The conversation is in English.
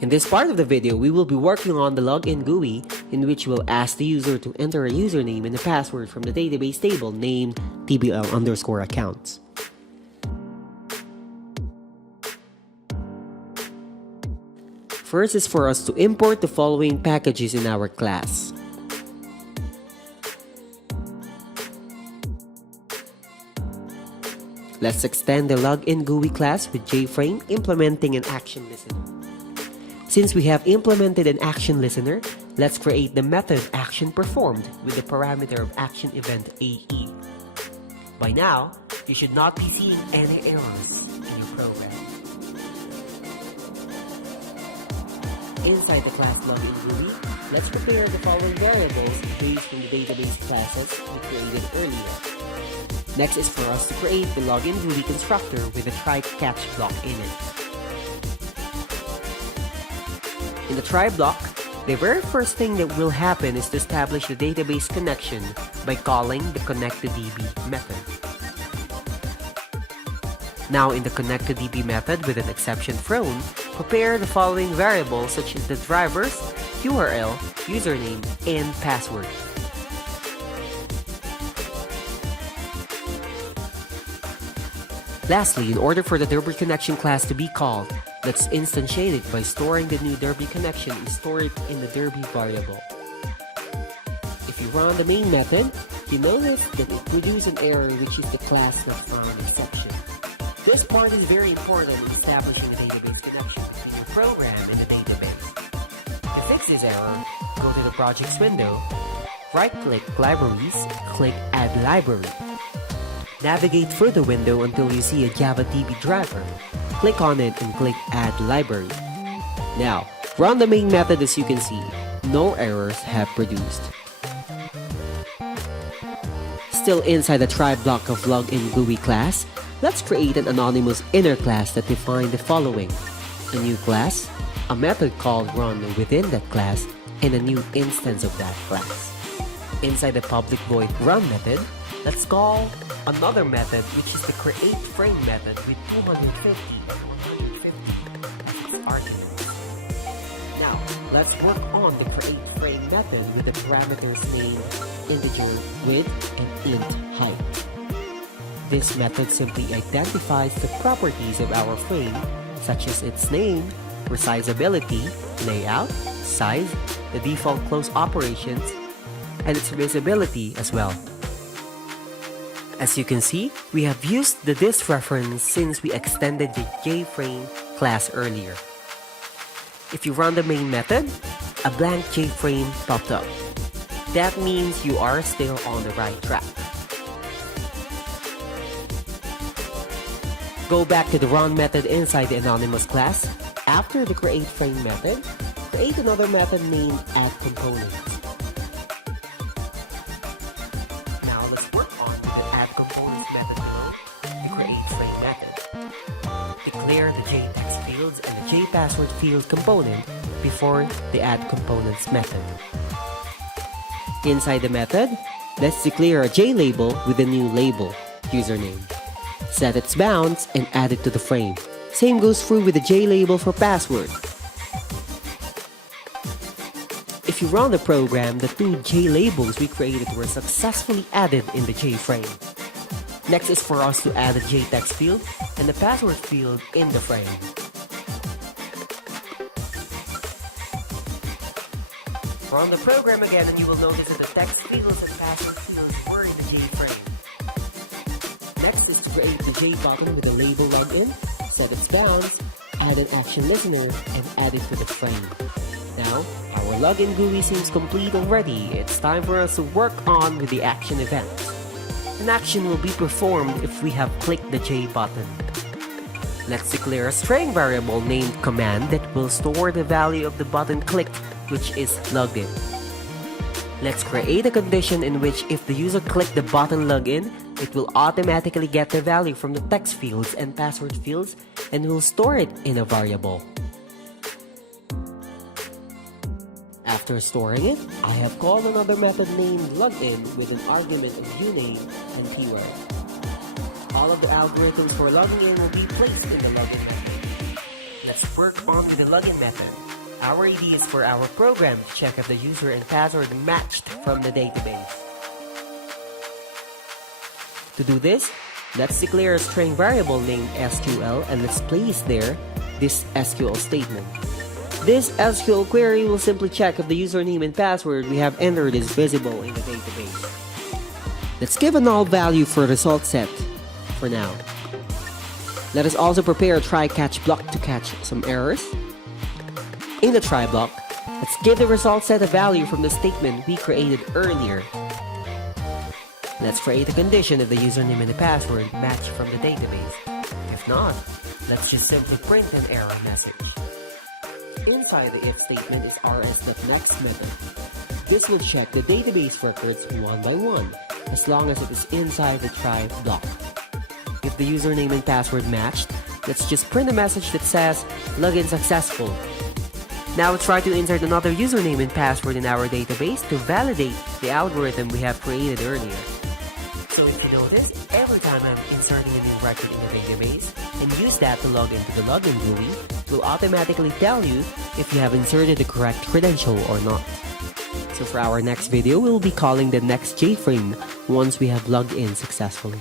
In this part of the video, we will be working on the Login GUI, in which we'll ask the user to enter a username and a password from the database table named tbl_accounts. First is for us to import the following packages in our class. Let's extend the Login GUI class with JFrame implementing an action listener. Since we have implemented an action listener, let's create the method action performed with the parameter of action event AE. By now, you should not be seeing any errors in your program. Inside the class Login GUI, let's prepare the following variables based on the database classes we created earlier. Next is for us to create the Login GUI constructor with a try-catch block in it. In the try block, the very first thing that will happen is to establish the database connection by calling the connect_to_db method. Now in the connect_to_db method with an exception thrown, prepare the following variables such as the drivers, URL, username, and password. Lastly, in order for the Derby connection class to be called, let's instantiate it by storing the new Derby connection and store it in the Derby variable. If you run the main method, you notice that it produces an error, which is the class not found exception. This part is very important in establishing a database connection between your program and the database. To fix this error, go to the Projects window, right-click Libraries, click Add Library. Navigate through the window until you see a Java DB driver. Click on it and click Add Library. Now, run the main method. As you can see, no errors have produced. Still inside the try block of Login GUI class, let's create an anonymous inner class that defines the following: a new class, a method called run within that class, and a new instance of that class. Inside the public void run method, let's call another method, which is the createFrame method with 250 and 150 as its arguments. Now, let's work on the createFrame method with the parameters named integer width and int height. This method simply identifies the properties of our frame, such as its name, resizability, layout, size, the default close operations, and its visibility as well. As you can see, we have used the this reference since we extended the JFrame class earlier. If you run the main method, a blank JFrame popped up. That means you are still on the right track. Go back to the run method inside the anonymous class. After the createFrame method, create another method named addComponents. Now let's work on the addComponents method below the createFrame method. Declare the JText fields and the JPassword field component before the addComponents method. Inside the method, let's declare a JLabel with a new label, username. Set its bounds and add it to the frame. Same goes through with the JLabel for password. If you run the program, the two JLabels we created were successfully added in the JFrame. Next is for us to add a JText field and the password field in the frame. Run the program again and you will notice that the text fields and password fields were in the JFrame. Next is to create the J button with the label login, set its bounds, add an action listener, and add it to the frame. Now, our Login GUI seems complete already. It's time for us to work on with the action events. An action will be performed if we have clicked the J button. Let's declare a string variable named command that will store the value of the button clicked, which is login. Let's create a condition in which if the user clicked the button login, it will automatically get the value from the text fields and password fields and will store it in a variable. After storing it, I have called another method named login with an argument of uname and keyword. All of the algorithms for logging in will be placed in the login method. Let's work on with the login method. Our ID is for our program to check if the user and password matched from the database. To do this, let's declare a string variable named SQL and let's place there this SQL statement. This SQL query will simply check if the username and password we have entered is visible in the database. Let's give a null value for result set for now. Let us also prepare a try-catch block to catch some errors. In the try block, let's give the result set a value from the statement we created earlier. Let's create a condition if the username and the password match from the database. If not, let's just simply print an error message. Inside the if statement is rs.next method. This will check the database records one by one, as long as it is inside the try block. If the username and password matched, let's just print a message that says, login successful. Now let's try to insert another username and password in our database to validate the algorithm we have created earlier. So if you notice, every time I'm inserting a new record in the database and use that to log into the Login GUI, it will automatically tell you if you have inserted the correct credential or not. So for our next video, we'll be calling the next JFrame once we have logged in successfully.